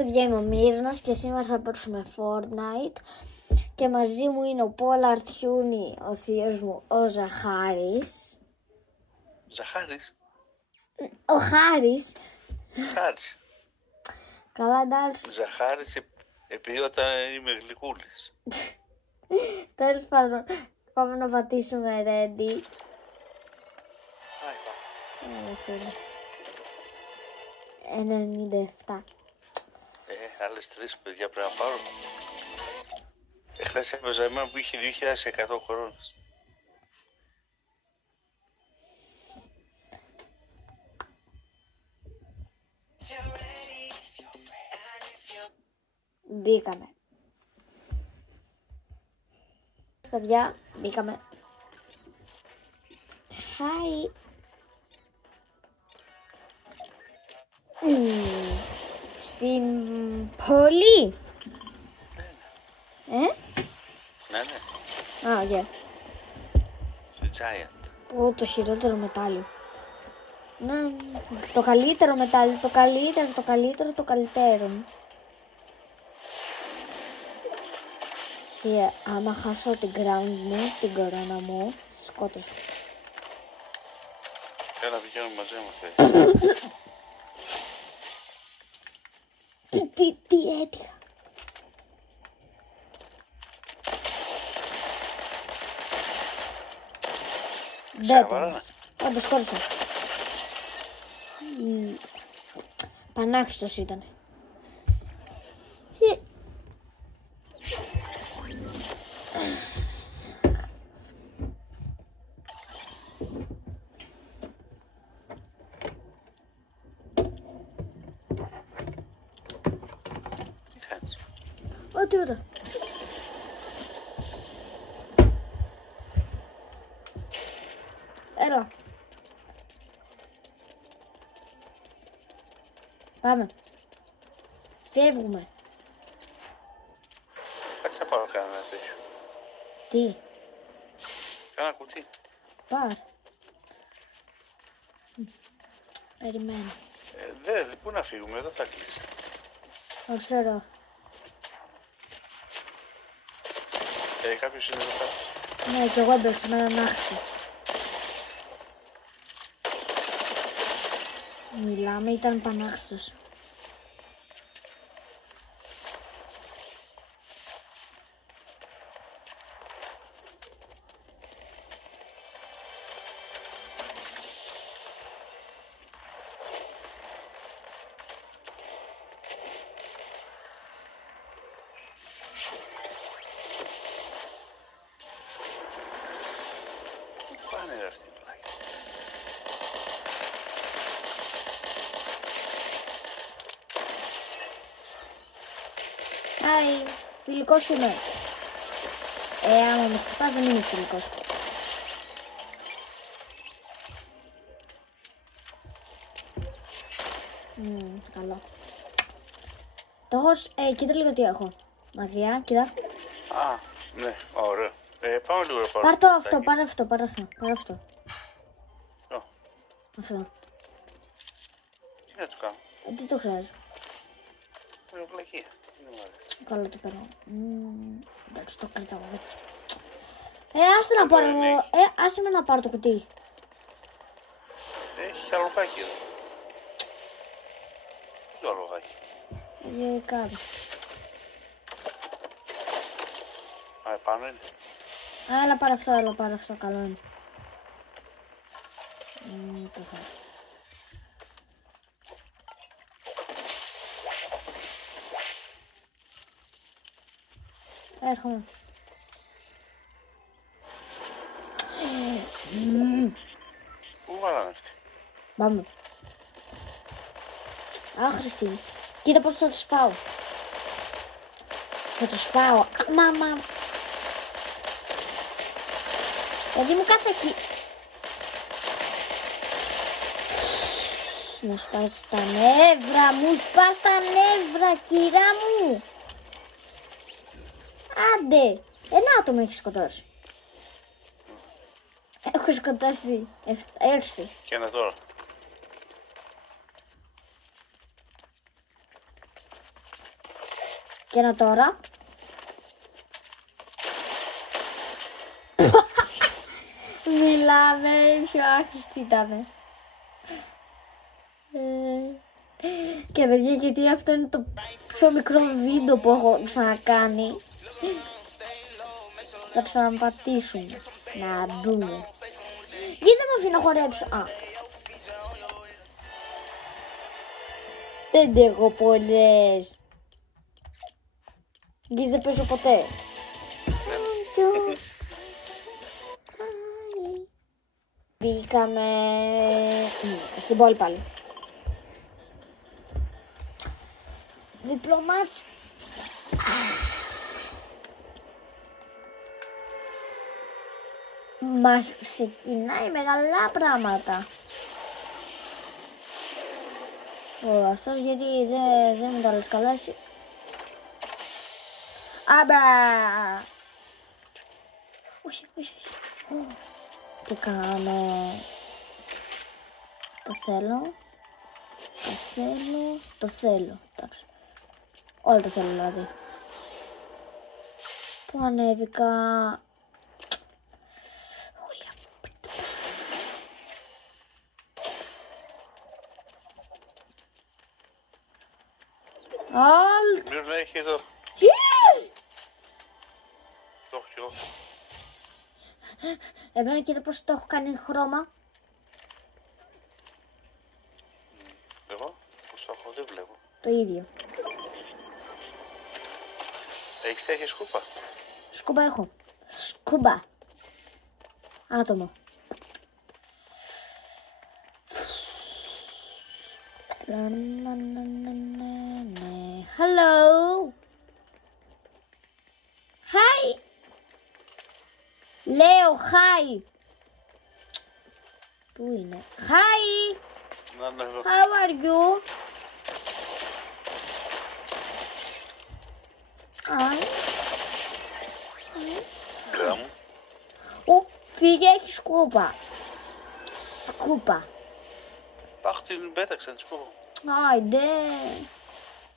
παιδιά, είμαι ο Μύρνας και σήμερα θα παίξουμε Fortnite και μαζί μου είναι ο Πόλαρ Τιούνι, ο θείος μου, ο Ζαχάρης. Ζαχάρης. Ο Χάρης. Χάρης. Καλά, εντάξει. Ζαχάρης επειδή όταν είμαι γλυκούλης. Τέλος πάντων, πάμε να πατήσουμε ready. Άι, 97. Άλλες 3 παιδιά πρέπει να πάρω. Εχθές έπαιζα εμένα που είχε 2.100 κορώνες. Μπήκαμε. Παιδιά, μπήκαμε. Hi. Στην πόλη. Ναι, ναι. Α, yeah. The Giant. Πω, το χειρότερο μετάλλιο. Ναι, το καλύτερο μετάλλιο, το καλύτερο. Και άμα χάσω την ground μου, την κορώνα μου, σκότωσα. Έλα, πηγαίνουμε μαζί μου. Τι έτυχα. Δεν το πάντα σκότωσα. Πανάχρηστος ήταν. Τι κάνεις? Τίποτα. Έλα. Πάμε. Φεύγουμε. Κάτσε να πάρω κανένα τέτοιο. Τι. Κάνα κουτί. Πάρ. Περιμένω. Πού να φύγουμε, εδώ θα κλείσει. Δεν ξέρω. Κάποιος είναι εδώ κάτω. Ναι, και εγώ έμπαιξα με έναν άχτη. Μιλάμε, ήταν πανάχρηστος. Πού πάνε ρε αυτοί οι πλάκοι? Άι, φιλικός είμαι. Άμα με χτυπάς δεν είμαι φιλικός. Καλό. Το έχω, κοίτα λίγο τι έχω. Μακριά, κοίτα. Α, ναι, ωραίο. Πάμε λίγο να πάρω. Πάρ' το αυτό, πάρ' αυτό. Ω, Αυτό. τι να του κάνω? Τι το χρειάζομαι. Είναι βλακεία. Είναι ωραία. Καλό το παίρνω. Εντάξει, το κρατάω έτσι. Άστε να πάρω. Άσε με να πάρω το κουτί. Έχει αλογάκι εδώ. Τι αλογάκι? Κάτω. Α, επάνω είναι. Έλα πάρε αυτό, καλό είναι. Το θέλω. Έρχομαι. Πού βάλανε αυτοί? Πάμε. Άχρηστη. Κοίτα πώς θα τους φάω. Θα τους φάω. Μάμα. Γιατί μου κάτσε εκεί. Μου σπάς τα νεύρα, κυρά μου. Άντε. Ένα άτομο έχει σκοτώσει. Έχω σκοτώσει 6. Και ένα τώρα. Και ένα τώρα. Μιλάμε, πιο άχρηστη ήταν. Και παιδιά, γιατί αυτό είναι το πιο μικρό βίντεο που έχω ξανακάνει. Θα ξαναπατήσουμε. Να δούμε. Γιατί δεν με αφήνει να χορέψω. Α. Δεν έχω πολλές. Γιατί δεν παίζω ποτέ. Μπήκαμε στην πόλη πάλι. Διπλό μάτς. Μας ξεκινάει μεγάλα πράγματα. Αυτός γιατί δεν μου τα λες καλά εσύ. Άμπα! Όχι. Τι κάνω. Το θέλω. Όλα το θέλω δηλαδή. Πού ανέβηκα. Alt! Μην έχει εδώ. Το έχω κι εγώ. Εμένα κοίτα πως το έχω κάνει χρώμα. Εγώ πως το έχω, δεν βλέπω. Το ίδιο. Έχεις σκούπα. Σκούμπα έχω. Σκούμπα. Άτομο. Hello. Hi. Λέω hi. Πού είναι? Hi. Να εδώ. How are you? Μπλε μου. Φύγε, έχει σκούπα. Σκούπα. Αχ, την πέταξε τη σκούπα. Άιντε.